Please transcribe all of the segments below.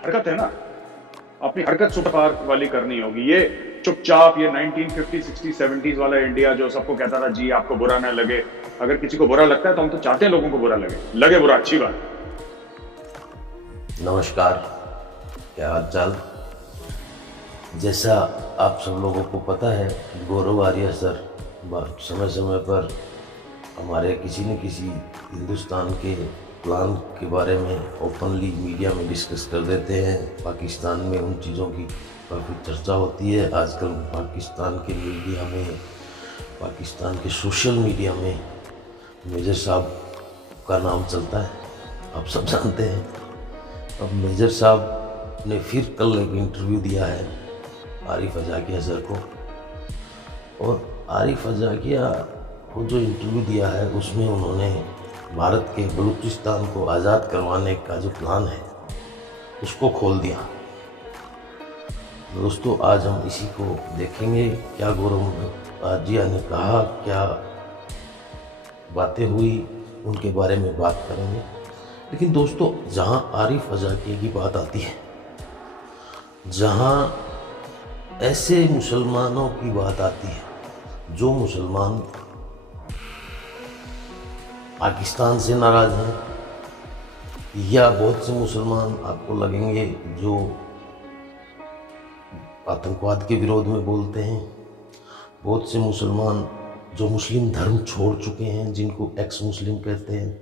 हरकत है ना, अपनी हरकत सुपर पावर वाली करनी होगी। ये चुपचाप ये 1950 60 70s वाला इंडिया जो सबको कहता था जी आपको बुरा ना लगे, अगर किसी को बुरा लगता है तो हम तो चाहते हैं लोगों को बुरा लगे, लगे बुरा अच्छी बात। नमस्कार, क्या हाल चाल। जैसा आप सब लोगों को पता है, गौरव आर्य सर समय समय पर हमारे किसी न किसी हिंदुस्तान के प्लान के बारे में ओपनली मीडिया में डिस्कस कर देते हैं। पाकिस्तान में उन चीज़ों की काफ़ी चर्चा होती है। आजकल पाकिस्तान के मीडिया में, पाकिस्तान के सोशल मीडिया में मेजर साहब का नाम चलता है, आप सब जानते हैं। अब मेजर साहब ने फिर कल एक इंटरव्यू दिया है आरिफ अजाकिया सर को, और आरिफ अजाकिया को जो इंटरव्यू दिया है उसमें उन्होंने भारत के बलूचिस्तान को आज़ाद करवाने का जो प्लान है उसको खोल दिया। दोस्तों, आज हम इसी को देखेंगे, क्या गौरव आर्या ने कहा, क्या बातें हुई, उनके बारे में बात करेंगे। लेकिन दोस्तों, जहां आरिफ अजाकिया की बात आती है, जहां ऐसे मुसलमानों की बात आती है जो मुसलमान पाकिस्तान से नाराज़ हैं, या बहुत से मुसलमान आपको लगेंगे जो आतंकवाद के विरोध में बोलते हैं, बहुत से मुसलमान जो मुस्लिम धर्म छोड़ चुके हैं, जिनको एक्स मुस्लिम कहते हैं,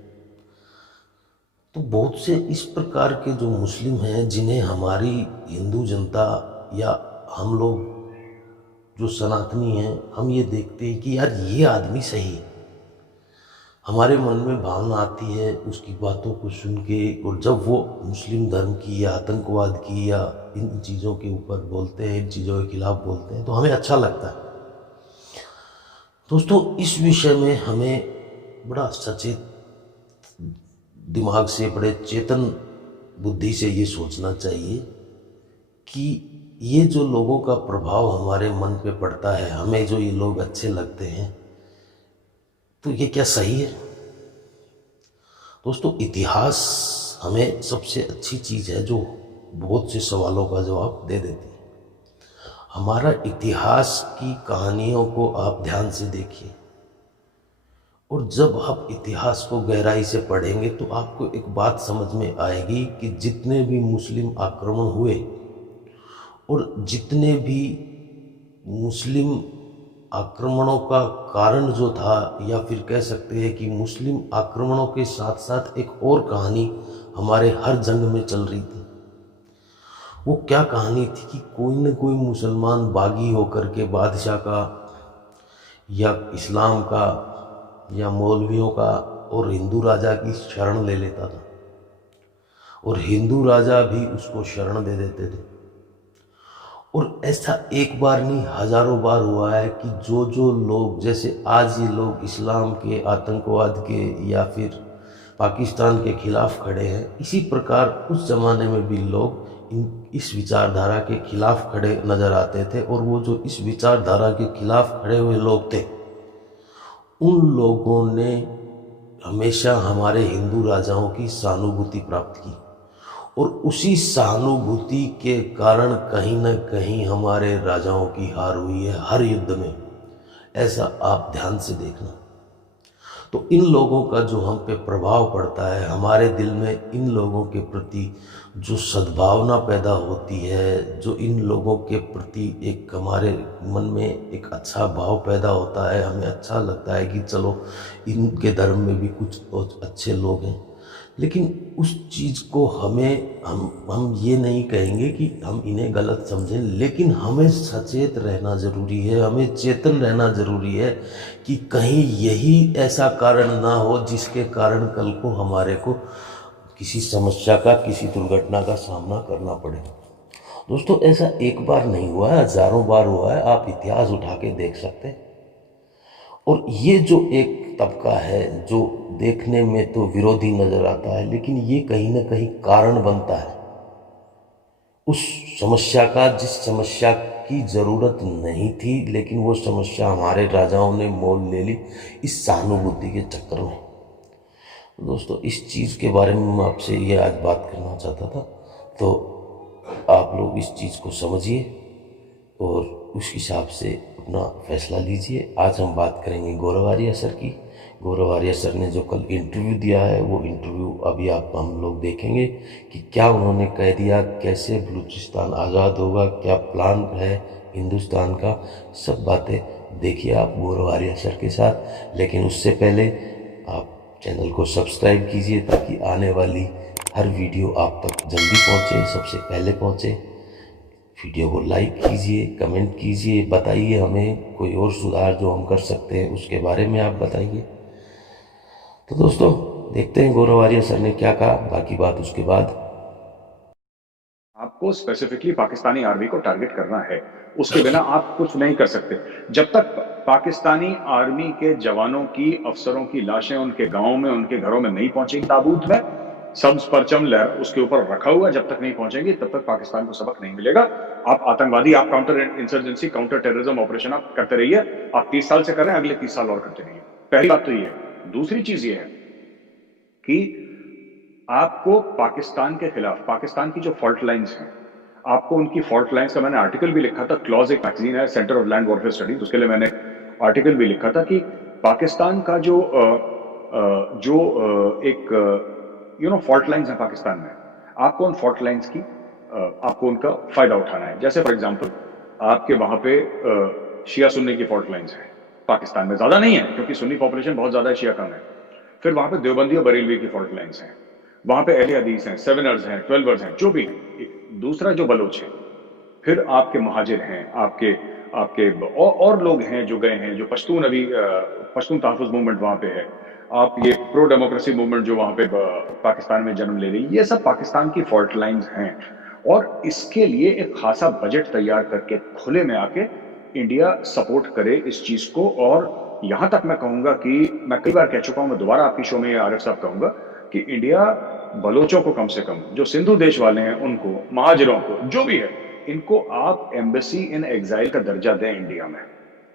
तो बहुत से इस प्रकार के जो मुस्लिम हैं जिन्हें हमारी हिंदू जनता या हम लोग जो सनातनी हैं, हम ये देखते हैं कि यार ये आदमी सही है। हमारे मन में भावना आती है उसकी बातों को सुन के, और जब वो मुस्लिम धर्म की या आतंकवाद की या इन चीज़ों के ऊपर बोलते हैं, इन चीज़ों के खिलाफ बोलते हैं, तो हमें अच्छा लगता है। दोस्तों, इस विषय में हमें बड़ा सचेत दिमाग से, बड़े चेतन बुद्धि से ये सोचना चाहिए कि ये जो लोगों का प्रभाव हमारे मन पे पड़ता है, हमें जो ये लोग अच्छे लगते हैं, तो ये क्या सही है? दोस्तों, इतिहास हमें सबसे अच्छी चीज़ है जो बहुत से सवालों का जवाब दे देती है। हमारा इतिहास की कहानियों को आप ध्यान से देखिए, और जब आप इतिहास को गहराई से पढ़ेंगे तो आपको एक बात समझ में आएगी कि जितने भी मुस्लिम आक्रमण हुए और जितने भी मुस्लिम आक्रमणों का कारण जो था, या फिर कह सकते हैं कि मुस्लिम आक्रमणों के साथ साथ एक और कहानी हमारे हर जंग में चल रही थी। वो क्या कहानी थी कि कोई न कोई मुसलमान बागी होकर के बादशाह का या इस्लाम का या मौलवियों का और हिंदू राजा की शरण ले लेता था, और हिंदू राजा भी उसको शरण दे देते थे। और ऐसा एक बार नहीं, हजारों बार हुआ है कि जो जो लोग, जैसे आज ये लोग इस्लाम के, आतंकवाद के या फिर पाकिस्तान के खिलाफ खड़े हैं, इसी प्रकार उस ज़माने में भी लोग इस विचारधारा के खिलाफ खड़े नज़र आते थे। और वो जो इस विचारधारा के खिलाफ खड़े हुए लोग थे, उन लोगों ने हमेशा हमारे हिंदू राजाओं की सहानुभूति प्राप्त की, और उसी सहानुभूति के कारण कहीं न कहीं हमारे राजाओं की हार हुई है हर युद्ध में। ऐसा आप ध्यान से देखना। तो इन लोगों का जो हम पे प्रभाव पड़ता है, हमारे दिल में इन लोगों के प्रति जो सद्भावना पैदा होती है, जो इन लोगों के प्रति एक हमारे मन में एक अच्छा भाव पैदा होता है, हमें अच्छा लगता है कि चलो इनके धर्म में भी कुछ अच्छे लोग हैं। लेकिन उस चीज़ को हम ये नहीं कहेंगे कि हम इन्हें गलत समझें, लेकिन हमें सचेत रहना ज़रूरी है, हमें चेतन रहना ज़रूरी है कि कहीं यही ऐसा कारण ना हो जिसके कारण कल को हमारे को किसी समस्या का, किसी दुर्घटना का सामना करना पड़े। दोस्तों, ऐसा एक बार नहीं हुआ है, हजारों बार हुआ है। आप इतिहास उठा के देख सकते हैं। और ये जो एक तबका है जो देखने में तो विरोधी नज़र आता है, लेकिन ये कहीं ना कहीं कारण बनता है उस समस्या का, जिस समस्या की ज़रूरत नहीं थी, लेकिन वो समस्या हमारे राजाओं ने मोल ले ली इस सहानुभूति के चक्कर में। दोस्तों, इस चीज़ के बारे में मैं आपसे ये आज बात करना चाहता था। तो आप लोग इस चीज़ को समझिए और उस हिसाब से अपना फैसला लीजिए। आज हम बात करेंगे गौरव आर्या सर की। गौरव आर्या सर ने जो कल इंटरव्यू दिया है, वो इंटरव्यू अभी आप हम लोग देखेंगे कि क्या उन्होंने कह दिया, कैसे बलूचिस्तान आज़ाद होगा, क्या प्लान है हिंदुस्तान का, सब बातें देखिए आप गौरव आर्या सर के साथ। लेकिन उससे पहले आप चैनल को सब्सक्राइब कीजिए ताकि आने वाली हर वीडियो आप तक जल्दी पहुंचे, सबसे पहले पहुंचे। वीडियो को लाइक कीजिए, कमेंट कीजिए, बताइए हमें कोई और सुधार जो हम कर सकते हैं उसके बारे में आप बताइए। तो दोस्तों देखते हैं गौरव आर्या सर ने क्या कहा, बाकी बात उसके बाद। आपको स्पेसिफिकली पाकिस्तानी आर्मी को टारगेट करना है, उसके बिना आप कुछ नहीं कर सकते। जब तक पाकिस्तानी आर्मी के जवानों की, अफसरों की लाशें उनके गांवों में, उनके घरों में नहीं पहुंचेंगी ताबूत में, सब्ज परचम लहर उसके ऊपर रखा हुआ, जब तक नहीं पहुंचेंगी तब तक पाकिस्तान को सबक नहीं मिलेगा। आप आतंकवादी, आप counter insurgency, counter terrorism operation आप करते रहिए। आप 30 साल से कर रहे हैं, अगले 30 साल और करते रहिए। पहली बात तो ये है। दूसरी चीज ये है कि आपको पाकिस्तान के खिलाफ, पाकिस्तान की जो फॉल्ट लाइंस हैं, आपको उनकी फॉल्ट लाइंस का मैंने आर्टिकल भी लिखा था। क्लॉज एक मैगजीन है, centre of land warfare studies, उसके लिए मैंने आर्टिकल भी लिखा था कि पाकिस्तान का जो फॉल्ट लाइंस है पाकिस्तान में, आपको उन फॉल्ट लाइंस की आपको उनका फायदा उठाना है। जैसे फॉर एग्जांपल आपके वहां पे शिया सुन्नी की फॉल्ट लाइंस है, पाकिस्तान में ज्यादा नहीं है क्योंकि सुन्नी पॉपुलेशन बहुत ज्यादा है, शिया कम है। फिर वहां पे देवबंदी और बरेलवी की फॉल्ट लाइंस हैं, वहां पे अहले हदीस हैं, सेवनर्स हैं, ट्वेल्वर्स हैं, जो भी है। दूसरा जो बलोच है, फिर आपके महाजिर हैं, आपके आपके और लोग हैं जो गए हैं, जो पश्तून, अभी पश्तून तहफ़्फ़ुज़ मूवमेंट वहां पे है, आप ये प्रो डेमोक्रेसी मूवमेंट जो वहां पे पाकिस्तान में जन्म ले रही, ये सब पाकिस्तान की फॉल्ट लाइंस हैं। और इसके लिए एक खासा बजट तैयार करके खुले में आके इंडिया सपोर्ट करे इस चीज को। और यहां तक मैं कहूंगा कि मैं कई बार कह चुका हूं, मैं दोबारा आपकी शो में आरिफ साहब कहूंगा कि इंडिया बलोचों को कम से कम, जो सिंधु देश वाले हैं उनको, महाजिरों को, जो भी है, इनको आप एम्बेसी इन एग्जाइल का दर्जा दें इंडिया में।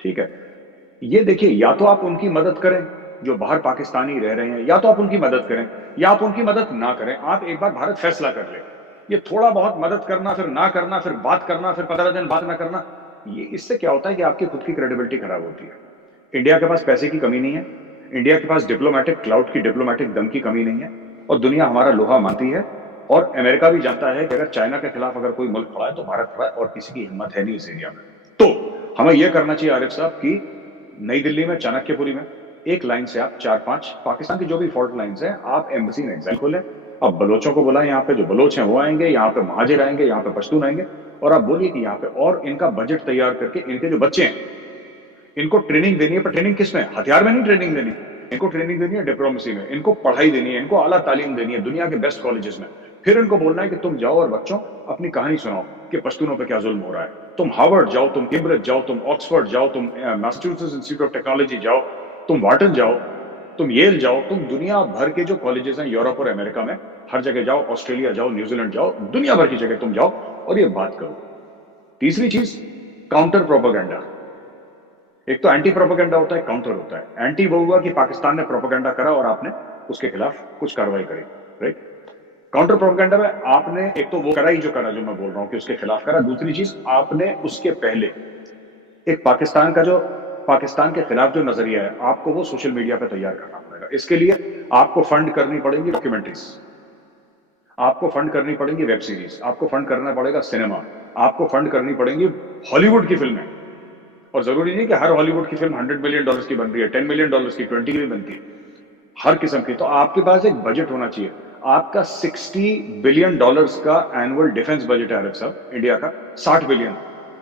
ठीक है, ये देखिए, या तो आप उनकी मदद करें जो बाहर पाकिस्तानी रह रहे हैं, या तो आप उनकी मदद करें, या आप उनकी मदद ना करें। आप एक बार भारत फैसला कर ले। ये थोड़ा बहुत मदद करना, फिर ना करना, फिर बात करना, फिर 15 दिन बात ना करना, ये इससे क्या होता है कि आपकी खुद की क्रेडिबिलिटी खराब होती है। इंडिया के पास पैसे की कमी नहीं है, इंडिया के पास डिप्लोमेटिक क्लाउड की, डिप्लोमेटिक दम की कमी नहीं है, और दुनिया हमारा लोहा मानती है। और अमेरिका भी जानता है कि अगर चाइना के खिलाफ अगर कोई मुल्क खड़ा है तो भारत खड़ा है, और किसी की हिम्मत है नहीं इस एरिया में। तो हमें यह करना चाहिए आरिफ साहब कि नई दिल्ली में, चाणक्यपुरी में, एक लाइन से आप 4-5 पाकिस्तान की जो भी फॉल्ट लाइंस हैं, आप एम्बेसी इन एग्जाइल खोलें। अब बलोचों को बुलाएं, यहाँ पे जो बलोच हैं वो आएंगे, यहाँ पे महाजिर आएंगे, यहाँ पे पश्तून आएंगे, और आप बोलिए कि यहाँ पे, और इनका बजट तैयार करके इनके जो बच्चे हैं इनको ट्रेनिंग देनी है। पर ट्रेनिंग किस में? हथियार में नहीं ट्रेनिंग देनी, इनको ट्रेनिंग देनी है डिप्लोमेसी में, इनको पढ़ाई देनी है, इनको आला तालीम देनी है दुनिया के बेस्ट कॉलेजेस में। फिर इनको बोलना है कि तुम जाओ और बच्चों अपनी कहानी सुनाओ कि पश्तूनों पे क्या जुल्म हो रहा है। तुम हार्वर्ड जाओ, तुम कैम्ब्रिज जाओ, तुम ऑक्सफोर्ड जाओ, तुम मैसाचुसेट्स इंस्टीट्यूट ऑफ टेक्नोलॉजी जाओ, तुम वाटन जाओ, तुम येल जाओ, तुम दुनिया भर के जो कॉलेजेस हैं यूरोप और अमेरिका में, हर जगह जाओ, ऑस्ट्रेलिया जाओ, न्यूजीलैंड जाओ, दुनिया भर की जगह तुम जाओ और ये बात करो। तीसरी चीज, काउंटर प्रोपेगेंडा। एक तो एंटी प्रोपेगेंडा होता है, काउंटर होता है। एंटी वो हुआ कि पाकिस्तान ने प्रोपेगेंडा करा और आपने उसके खिलाफ कुछ कार्रवाई करी, राइट। काउंटर प्रोपेगेंडा में आपने एक तो वो करा ही जो करा, जो मैं बोल रहा हूं कि उसके खिलाफ करा। दूसरी चीज, आपने उसके पहले एक पाकिस्तान के खिलाफ जो नजरिया है, आपको वो सोशल मीडिया पे तैयार करना पड़ेगा। इसके लिए आपको फंड करनी पड़ेगी डॉक्यूमेंट्रीज, आपको फंड करनी पड़ेगी वेब सीरीज, आपको फंड करना पड़ेगा सिनेमा, आपको फंड करनी पड़ेगी हॉलीवुड की फिल्में। और जरूरी नहीं कि हर हॉलीवुड की फिल्म $100 मिलियन की बन रही है, $10 मिलियन की, 20 की भी बनती है, हर किस्म की। तो आपके पास एक बजट होना चाहिए। आपका $60 बिलियन का एनुअल डिफेंस बजट है अरब साहब, इंडिया का 60 बिलियन।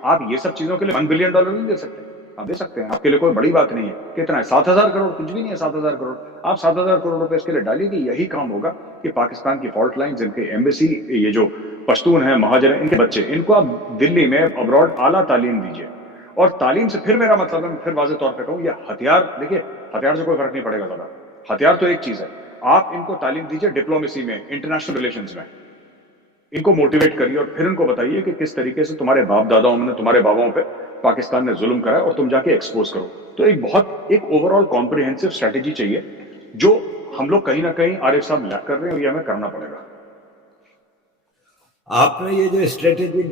आप ये सब चीजों के लिए $1 बिलियन नहीं दे सकते। आप दे सकते हैं, आपके लिए कोई बड़ी बात नहीं है। कितना है? 7,000 करोड़, कुछ भी नहीं है 7,000 करोड़। आप 7,000 करोड़ रुपए इसके लिए डालिए कि यही काम होगा कि पाकिस्तान की फॉल्ट लाइंस, इनके एम्बेसी, ये जो पश्तून है, महाजर हैं, इनके बच्चे, इनको आप दिल्ली में अब्रॉड आला तालीम दीजिए। और तालीम से फिर मेरा मतलब है, फिर वाज़ेह तौर पे कहूं, ये हथियार, देखिए हथियार से कोई फर्क नहीं पड़ेगा ज्यादा, हथियार तो एक चीज है। आप इनको तालीम दीजिए डिप्लोमेसी में, इंटरनेशनल रिलेशंस में, इनको मोटिवेट करिए और फिर इनको बताइए कि किस तरीके से तुम्हारे बाप दादाओं ने, तुम्हारे बाबाओं पे पाकिस्तान ने जुल्म करा है, और तुम जाके एक्सपोज करो। तो एक ओवरऑल कॉम्प्रिहेंसिव स्ट्रेटेजी चाहिए, जो हम लोग कहीं ना कहीं आरिफ साहब लैक कर रहे हैं, और ये हमें करना पड़ेगा। आपने ये जो स्ट्रेटेजी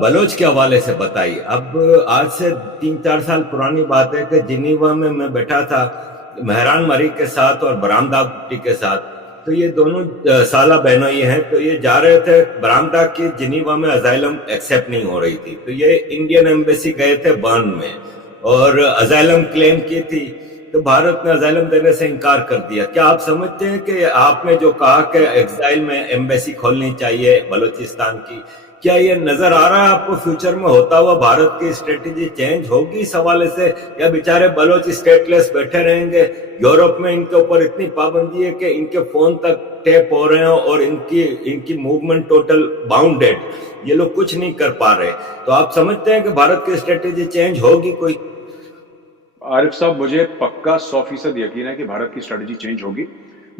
बलोच के हवाले से बताई, अब आज से 3-4 साल पुरानी बात है कि जिनीवा में मैं बैठा था मेहरान मरी के साथ और बरामदा गुप्ती के साथ। तो ये दोनों साला बहनोई हैं, तो ये जा रहे थे बरामदा की, जिनीवा में अजाइलम एक्सेप्ट नहीं हो रही थी, तो ये इंडियन एम्बेसी गए थे बर्न में और अजाइलम क्लेम की थी, तो भारत ने अजाइलम देने से इनकार कर दिया। क्या आप समझते हैं कि आपने जो कहा कि एक्साइल में एम्बेसी खोलनी चाहिए बलूचिस्तान की, क्या ये नजर आ रहा है आपको फ्यूचर में होता हुआ भारत की स्ट्रेटेजी चेंज होगी इस हवाले से, या बेचारे बलोच स्टेटलेस बैठे रहेंगे? यूरोप में इनके ऊपर इतनी पाबंदी है कि इनके फोन तक टैप हो रहे हैं और इनकी इनकी मूवमेंट टोटल बाउंडेड, ये लोग कुछ नहीं कर पा रहे। तो आप समझते हैं कि भारत की स्ट्रेटेजी चेंज होगी कोई? आरिफ साहब, मुझे पक्का 100% यकीन है कि भारत की स्ट्रेटजी चेंज होगी।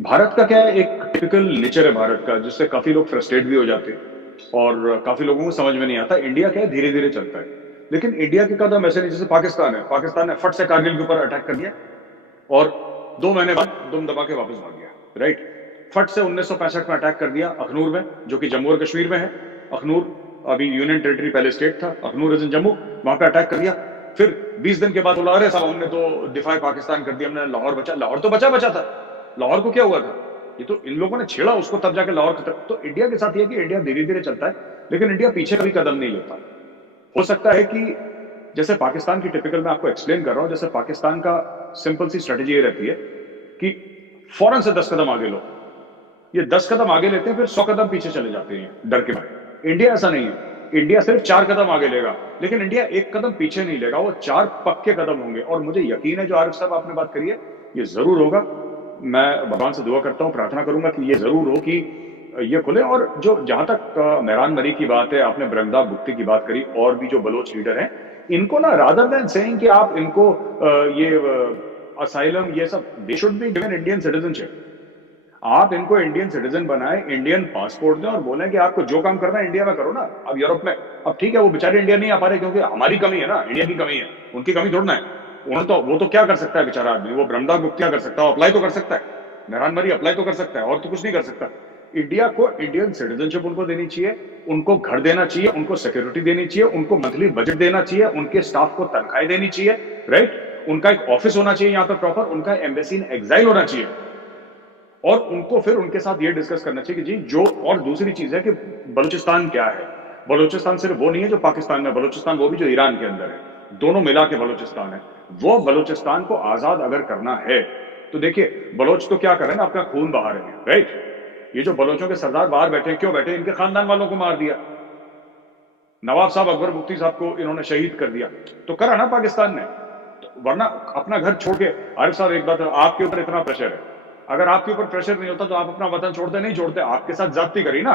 भारत का क्या है, एक टिपिकल नेचर है भारत का, जिससे काफी लोग फ्रस्ट्रेट भी हो जाते हैं और काफी लोगों को समझ में नहीं आता। इंडिया क्या है, धीरे धीरे चलता है, लेकिन इंडिया के कदम ऐसे नहीं जैसे पाकिस्तान ने फट से कारगिल के ऊपर अटैक कर दिया और 2 महीने बाद दुम दबा के वापस भाग गया। राइट, फट से 1965 में अटैक कर दिया अखनूर में, जो कि जम्मू और कश्मीर में है। अखनूर अभी यूनियन टेरिटरी, पहले स्टेट था, अखनूर इज इन जम्मू, वहां पे अटैक कर दिया। फिर 20 दिन के बाद बोला अरे साहब हमने तो डिफाई पाकिस्तान कर दिया, हमने लाहौर बचा। लाहौर तो बचा बचा था, लाहौर को क्या हुआ था? ये तो इन लोगों ने छेड़ा उसको, तब जाके लाहौर खत्म। तो इंडिया के साथ ये कि इंडिया धीरे धीरे चलता है, लेकिन इंडिया पीछे कभी कदम नहीं लेता। हो सकता है कि जैसे पाकिस्तान की टिपिकल, मैं आपको एक्सप्लेन कर रहा हूं, जैसे पाकिस्तान का सिंपल सी स्ट्रेटजी ये रहती है कि फौरन से 10 कदम आगे लो। ये 10 कदम आगे लेते हैं, फिर 100 कदम पीछे चले जाते हैं डर के मारे। इंडिया ऐसा नहीं है, इंडिया सिर्फ 4 कदम आगे लेगा, लेकिन इंडिया 1 कदम पीछे नहीं लेगा, वो 4 पक्के कदम होंगे। और मुझे यकीन है, जो आरिफ साहब आपने बात करी है, ये जरूर होगा। मैं भगवान से दुआ करता हूं, प्रार्थना करूंगा कि ये जरूर हो कि ये खुले। और जो जहां तक मेहरान मरी की बात है, आपने बरंदा बुक्ति की बात करी, और भी जो बलोच लीडर हैं, इनको ना, रादर देन सेइंग कि आप इनको ये असाइलम ये सब, they should be given Indian citizenship. आप इनको इंडियन सिटीजन बनाए, इंडियन पासपोर्ट दें और बोलें कि आपको जो काम करना है इंडिया में करो ना। अब यूरोप में, अब ठीक है वो बेचारे इंडिया नहीं आ पा रहे क्योंकि हमारी कमी है ना, इंडिया की कमी है, उनकी कमी थोड़ा है। उन्होंने तो, वो तो क्या कर सकता है बेचारा आदमी, वो ब्रह्मदास गुप्ता क्या कर सकता है? अप्लाई तो कर सकता है, मेहरान मरी अप्लाई तो कर सकता है, और तो कुछ नहीं कर सकता। इंडिया को इंडियन सिटीजनशिप उनको देनी चाहिए, उनको घर देना चाहिए, उनको सिक्योरिटी देनी चाहिए, उनको मंथली बजट देना चाहिए, उनके स्टाफ को तनख्वाहें देनी चाहिए। राइट, उनका एक ऑफिस होना चाहिए यहाँ पर प्रॉपर, उनका एम्बेसी इन एग्जाइल होना चाहिए, और उनको फिर उनके साथ ये डिस्कस करना चाहिए कि जी जो, और दूसरी चीज है कि बलूचिस्तान क्या है। बलूचिस्तान सिर्फ वो नहीं है जो पाकिस्तान में, बलूचिस्तान वो भी जो ईरान के अंदर है, दोनों मिला के बलूचिस्तान है। वो बलूचिस्तान को आजाद अगर करना है तो देखिए, बलोच तो क्या कर रहे हैं ना, अपना खून बहा रहे हैं। राइट, ये जो बलोचों के सरदार बाहर बैठे हैं, क्यों बैठे? इनके खानदान वालों को मार दिया, नवाब साहब अकबर मुफ्ती साहब को इन्होंने शहीद कर दिया, तो करा ना पाकिस्तान ने। तो वरना अपना घर छोड़ के, आरिफ साहब एक बात, आपके ऊपर इतना प्रेशर है, अगर आपके ऊपर प्रेशर नहीं होता तो आप अपना वतन छोड़ते नहीं छोड़ते? आपके साथ जाति करी ना,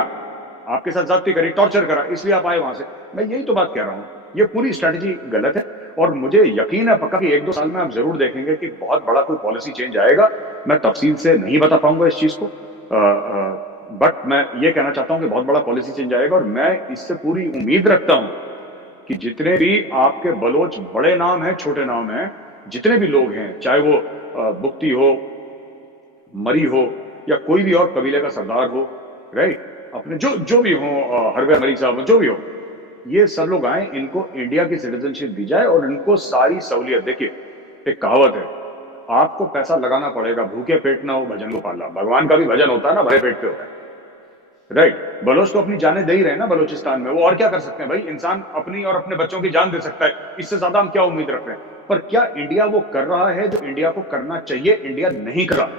आपके साथ जाति करी, टॉर्चर करा, इसलिए आप आए वहां से। मैं यही तो बात कह रहा हूं, ये पूरी स्ट्रेटजी गलत है। और मुझे यकीन है पक्का कि 1-2 साल में आप जरूर देखेंगे कि बहुत बड़ा कोई पॉलिसी चेंज आएगा। मैं तफसील से नहीं बता पाऊंगा इस चीज को, बट मैं ये कहना चाहता हूं कि बहुत बड़ा पॉलिसी चेंज आएगा, और मैं इससे पूरी उम्मीद रखता हूं कि जितने भी आपके बलोच, बड़े नाम हैं छोटे नाम हैं, जितने भी लोग हैं, चाहे वो बुक्ति हो, मरी हो, या कोई भी और कबीले का सरदार हो, राइट, अपने जो जो भी हो, हरवे मरी साहब, जो भी हो, ये सब लोग आए, इनको इंडिया की सिटीजनशिप दी जाए और इनको सारी सहूलियत। देखिए, एक कहावत है, आपको पैसा लगाना पड़ेगा, भूखे पेट ना हो भजन गोपाला। भगवान का भी भजन होता है ना, भरे पेट पे होता है। राइट, बलोच तो अपनी जानें दे ही रहे हैं ना बलूचिस्तान में, वो और क्या कर सकते हैं भाई? इंसान अपनी और अपने बच्चों की जान दे सकता है, इससे ज्यादा हम क्या उम्मीद रख रहे हैं? पर क्या इंडिया वो कर रहा है जो इंडिया को करना चाहिए? इंडिया नहीं कर रहा,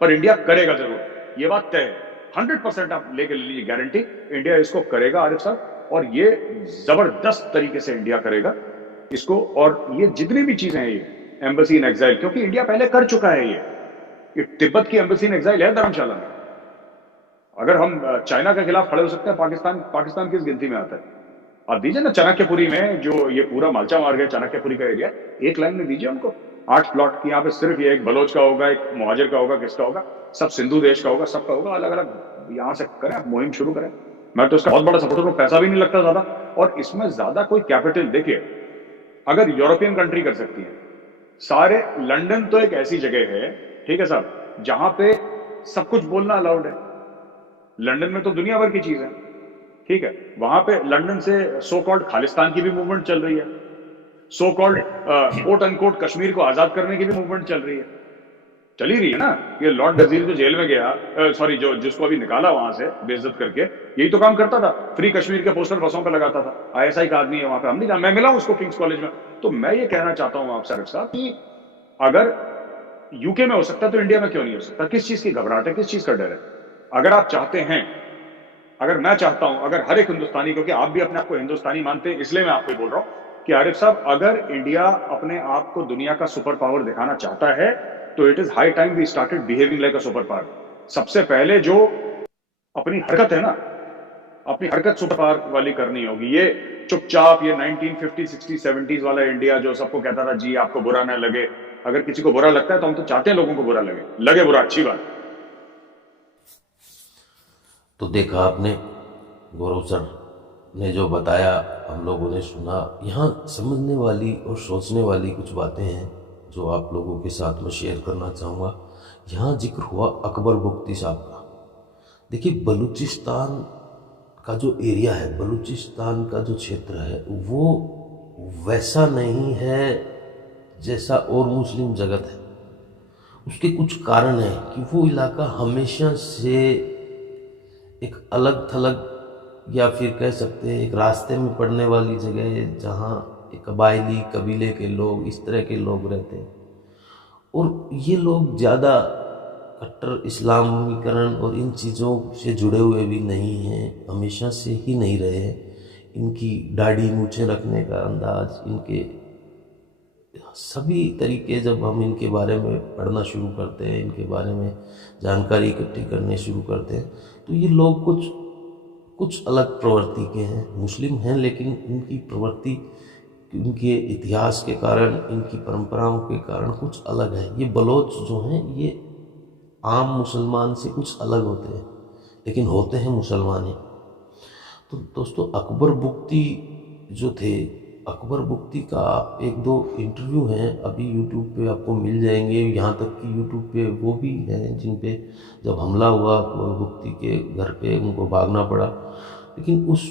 पर इंडिया करेगा जरूर, ये बात तय है। 100% आप लेके ले लीजिए गारंटी, इंडिया इसको करेगा आरिफ साहब, और ये जबरदस्त तरीके से इंडिया करेगा इसको। और ये जितनी भी चीजें हैं, ये एम्बेसी इन एग्जाइल, क्योंकि इंडिया पहले कर चुका है ये तिब्बत की एम्बेसी इन एग्जाइल है धर्मशाला में। अगर हम चाइना के खिलाफ खड़े हो सकते हैं, पाकिस्तान किस गिनती में आता है? आप दीजिए ना चाणक्यपुरी में, जो ये पूरा मालचा मार गया चाणक्यपुरी का एरिया, एक लाइन में दीजिए उनको 8 प्लॉट की। यहाँ पे सिर्फ ये एक बलोच का होगा, एक मुहाजिर का होगा, किसका होगा, सब सिंधु देश का होगा, सबका होगा, अलग अलग। यहाँ से करें, आप मुहिम शुरू करें। मैं तो इसका बहुत बड़ा सपोर्टर हूँ, पैसा भी नहीं लगता ज्यादा, और इसमें ज्यादा कोई कैपिटल, देखिए अगर यूरोपियन कंट्री कर सकती है सारे, लंदन तो एक ऐसी जगह है, ठीक है साहब, जहां पे सब कुछ बोलना अलाउड है। लंदन में तो दुनिया भर की चीज है, ठीक है, वहां पे लंदन से सो कॉल्ड खालिस्तान की भी मूवमेंट चल रही है, so called quote unquote Kashmir को आजाद करने की भी मूवमेंट चल रही है, चली रही है ना। ये लॉर्ड नजीर जो जेल में गया, सॉरी जो जिसको अभी निकाला वहां से बेइज्जत करके, यही तो काम करता था, फ्री कश्मीर के पोस्टर बसों पे लगाता था। आईएसआई का आदमी है वहां पे, हम नहीं जान, मैं मिला हूं उसको किंग्स कॉलेज में। तो मैं ये कहना चाहता हूं आपसे आरिफ साहब कि अगर यूके में हो सकता है तो इंडिया में क्यों नहीं हो सकता? किस चीज की घबराहट है, किस चीज का डर है? अगर आप चाहते हैं, अगर मैं चाहता हूं, अगर हर एक हिंदुस्तानी, क्योंकि आप भी अपने आप को हिंदुस्तानी मानते हैं इसलिए मैं आपको बोल रहा हूं कि आरिफ साहब, अगर इंडिया अपने आप को दुनिया का सुपर पावर दिखाना चाहता है तो it is high time we started behaving like a super power. सबसे पहले जो अपनी हरकत है ना, अपनी हरकत सुपर पावर वाली करनी होगी। ये चुपचाप ये 1950 60 70s वाला इंडिया जो सबको कहता था जी आपको बुरा ना लगे, अगर किसी को बुरा लगता है तो हम तो चाहते हैं लोगों को बुरा लगे बुरा अच्छी बात। तो देखा आपने, गौरव सर ने जो बताया हम लोगों ने सुना। यहाँ समझने वाली और सोचने वाली कुछ बातें हैं जो आप लोगों के साथ में शेयर करना चाहूँगा। यहाँ जिक्र हुआ अकबर बुख्ती साहब का। देखिए, बलूचिस्तान का जो एरिया है, बलूचिस्तान का जो क्षेत्र है, वो वैसा नहीं है जैसा और मुस्लिम जगत है। उसके कुछ कारण हैं कि वो इलाका हमेशा से एक अलग थलग, या फिर कह सकते हैं एक रास्ते में पड़ने वाली जगह है, जहाँ एक कबायली कबीले के लोग, इस तरह के लोग रहते हैं। और ये लोग ज़्यादा कट्टर इस्लामीकरण और इन चीज़ों से जुड़े हुए भी नहीं हैं, हमेशा से ही नहीं रहे हैं। इनकी दाढ़ी मूछें रखने का अंदाज, इनके सभी तरीके, जब हम इनके बारे में पढ़ना शुरू करते हैं, इनके बारे में जानकारी इकट्ठी करने शुरू करते हैं, तो ये लोग कुछ अलग प्रवृत्ति के हैं। मुस्लिम हैं लेकिन इनकी प्रवृत्ति, इनके इतिहास के कारण, इनकी परंपराओं के कारण कुछ अलग है। ये बलोच जो हैं ये आम मुसलमान से कुछ अलग होते हैं, लेकिन होते हैं मुसलमान ही। तो दोस्तों, अकबर बुख्ती जो थे, अकबर बुख्ती का एक दो इंटरव्यू हैं, अभी यूट्यूब पे आपको मिल जाएंगे। यहाँ तक कि यूट्यूब पे वो भी हैं जिन पे जब हमला हुआ अकबर बुख्ती के घर पे उनको भागना पड़ा। लेकिन उस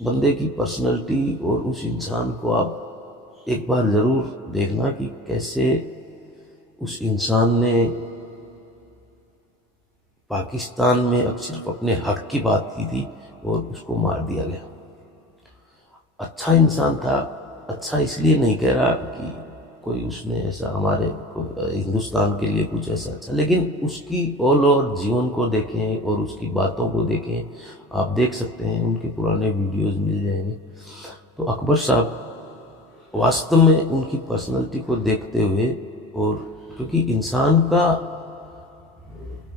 बंदे की पर्सनैलिटी और उस इंसान को आप एक बार ज़रूर देखना कि कैसे उस इंसान ने पाकिस्तान में अब सिर्फ अपने हक की बात की थी और उसको मार दिया गया। अच्छा इंसान था, अच्छा इसलिए नहीं कह रहा कि कोई उसने ऐसा हमारे हिंदुस्तान के लिए कुछ ऐसा अच्छा, लेकिन उसकी ऑल ओवर जीवन को देखें और उसकी बातों को देखें, आप देख सकते हैं, उनके पुराने वीडियोस मिल जाएंगे। तो अकबर साहब वास्तव में उनकी पर्सनालिटी को देखते हुए, और क्योंकि इंसान का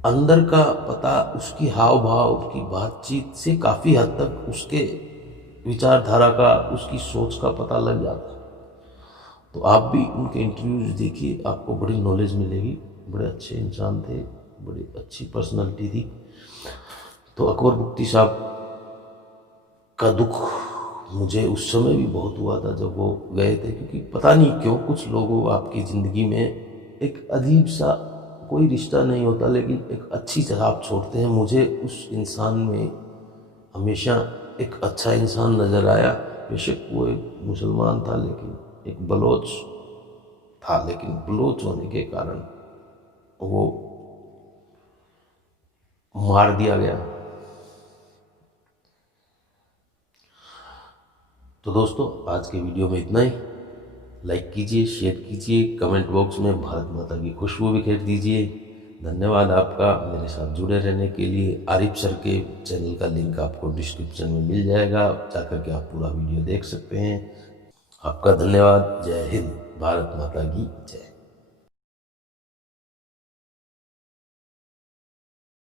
अंदर का पता उसकी हाव भाव, उसकी बातचीत से काफ़ी हद तक उसके विचारधारा का, उसकी सोच का पता लग जाता है। तो आप भी उनके इंटरव्यूज देखिए, आपको बड़ी नॉलेज मिलेगी। बड़े अच्छे इंसान थे, बड़ी अच्छी पर्सनालिटी थी। तो अकबर बुख्ती साहब का दुख मुझे उस समय भी बहुत हुआ था जब वो गए थे, क्योंकि पता नहीं क्यों कुछ लोगों आपकी ज़िंदगी में एक अजीब सा, कोई रिश्ता नहीं होता लेकिन एक अच्छी छाप छोड़ते हैं। मुझे उस इंसान में हमेशा एक अच्छा इंसान नज़र आया। बेशक वो एक मुसलमान था, लेकिन एक बलोच था, लेकिन बलोच होने के कारण वो मार दिया गया। तो दोस्तों, आज के वीडियो में इतना ही। लाइक कीजिए, शेयर कीजिए, कमेंट बॉक्स में भारत माता की खुशबू बिखेर दीजिए। धन्यवाद आपका मेरे साथ जुड़े रहने के लिए। आरिफ सर के चैनल का लिंक आपको डिस्क्रिप्शन में मिल जाएगा, जाकर के आप पूरा वीडियो देख सकते हैं। आपका धन्यवाद। जय हिंद, भारत माता की जय।